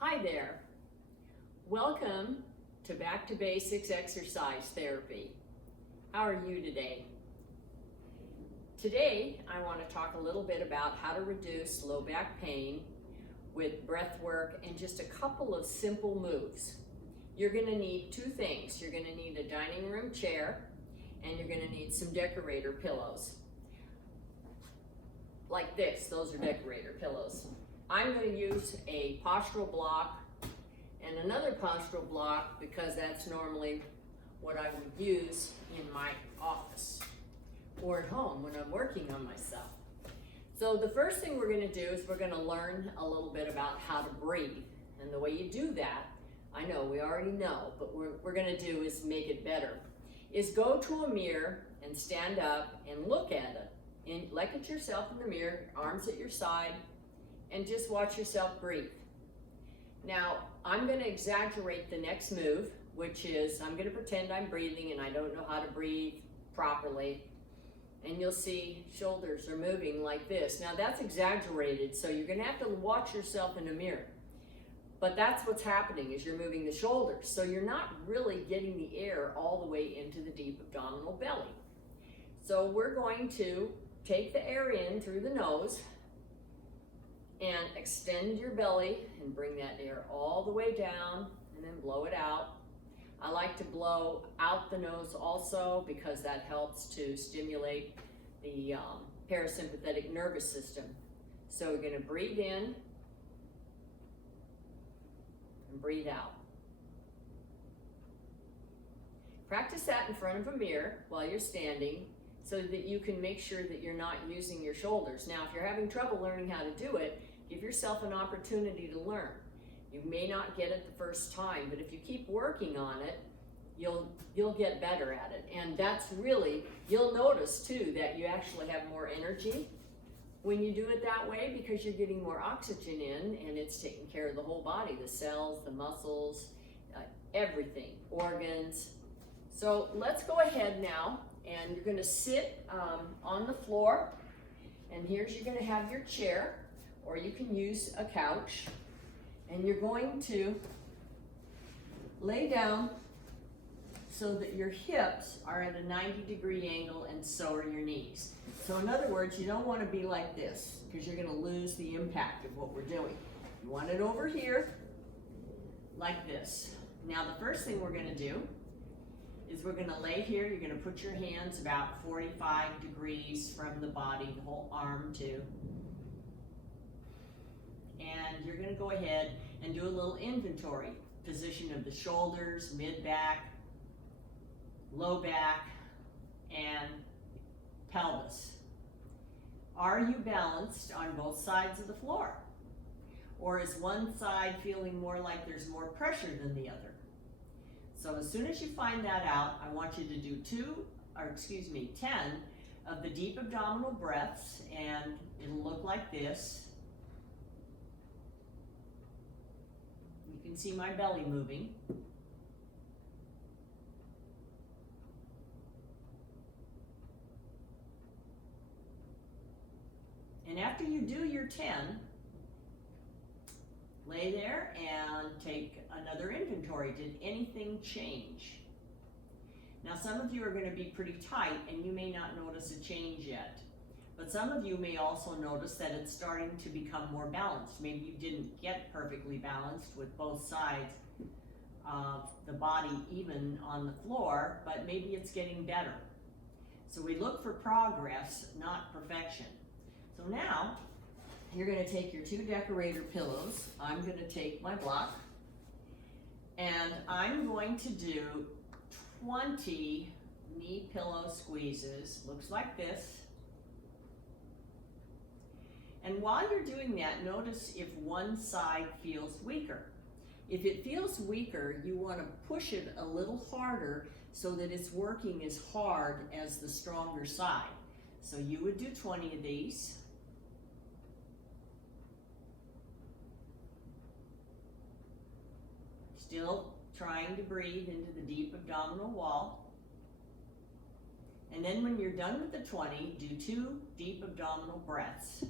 Hi there. Welcome to Back to Basics Exercise Therapy. How are you today? Today, I want to talk a little bit about how to reduce low back pain with breath work and just a couple of simple moves. You're going to need two things. You're going to need a dining room chair and you're going to need some decorator pillows. Like this, those are decorator pillows. I'm going to use a postural block and another postural block because that's normally what I would use in my office or at home when I'm working on myself. So the first thing we're going to do is we're going to learn a little bit about how to breathe. And the way you do that, I know we already know, but we're going to do is make it better, is go to a mirror and stand up and look at it. And look at yourself in the mirror, arms at your side, and just watch yourself breathe. Now, I'm going to exaggerate the next move, which is I'm going to pretend I'm breathing and I don't know how to breathe properly. And you'll see shoulders are moving like this. Now, that's exaggerated, so you're going to have to watch yourself in the mirror. But that's what's happening is you're moving the shoulders. So you're not really getting the air all the way into the deep abdominal belly. So we're going to take the air in through the nose and extend your belly and bring that air all the way down and then blow it out. I like to blow out the nose also because that helps to stimulate the parasympathetic nervous system. So we're going to breathe in and breathe out. Practice that in front of a mirror while you're standing so that you can make sure that you're not using your shoulders. Now, if you're having trouble learning how to do it, give yourself an opportunity to learn. You may not get it the first time, but if you keep working on it, you'll get better at it. And that's really, you'll notice too that you actually have more energy when you do it that way because you're getting more oxygen in and it's taking care of the whole body, the cells, the muscles, everything, organs. So let's go ahead now and you're going to sit on the floor, and you're going to have your chair, or you can use a couch, and you're going to lay down so that your hips are at a 90-degree angle and so are your knees. So in other words, you don't want to be like this because you're going to lose the impact of what we're doing. You want it over here like this. Now the first thing we're going to do is we're going to lay here. You're going to put your hands about 45 degrees from the body, the whole arm too. And you're going to go ahead and do a little inventory. Position of the shoulders, mid-back, low back, and pelvis. Are you balanced on both sides of the floor? Or is one side feeling more like there's more pressure than the other? So as soon as you find that out, I want you to do 10 of the deep abdominal breaths, and it'll look like this. You can see my belly moving. And after you do your 10, lay there and take another inventory. Did anything change? Now some of you are going to be pretty tight and you may not notice a change yet. But some of you may also notice that it's starting to become more balanced. Maybe you didn't get perfectly balanced with both sides of the body even on the floor, but maybe it's getting better. So we look for progress, not perfection. So now, you're going to take your two decorator pillows. I'm going to take my block, and I'm going to do 20 knee pillow squeezes. Looks like this. And while you're doing that, notice if one side feels weaker. If it feels weaker, you want to push it a little harder so that it's working as hard as the stronger side. So you would do 20 of these. Still trying to breathe into the deep abdominal wall. And then when you're done with the 20, do 2 deep abdominal breaths.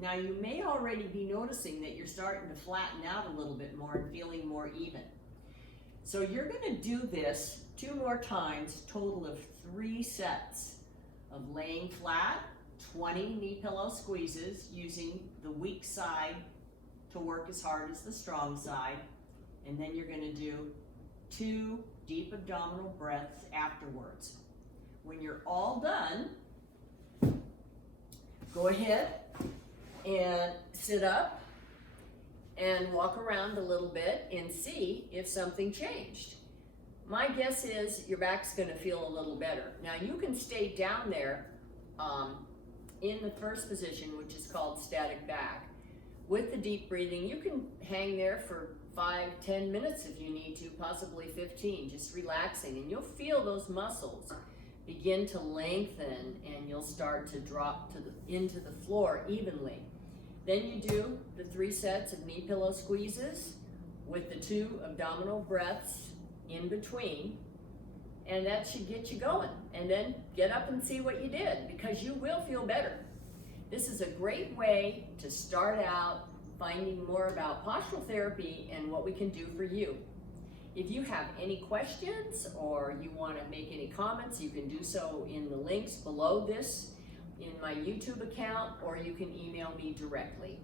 Now you may already be noticing that you're starting to flatten out a little bit more and feeling more even. So you're going to do this 2 more times, total of 3 sets of laying flat, 20 knee pillow squeezes, using the weak side to work as hard as the strong side. And then you're going to do 2 deep abdominal breaths afterwards. When you're all done, go ahead and sit up and walk around a little bit and see if something changed. My guess is your back's going to feel a little better. Now you can stay down there in the first position, which is called static back. With the deep breathing, you can hang there for 5-10 minutes if you need to, possibly 15, just relaxing, and you'll feel those muscles begin to lengthen and you'll start to drop into the floor evenly. Then you do the 3 sets of knee pillow squeezes with the 2 abdominal breaths in between, and that should get you going. And then get up and see what you did, because you will feel better. This is a great way to start out finding more about postural therapy and what we can do for you. If you have any questions or you want to make any comments, you can do so in the links below this in my YouTube account, or you can email me directly.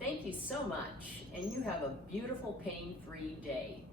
Thank you so much, and you have a beautiful pain-free day.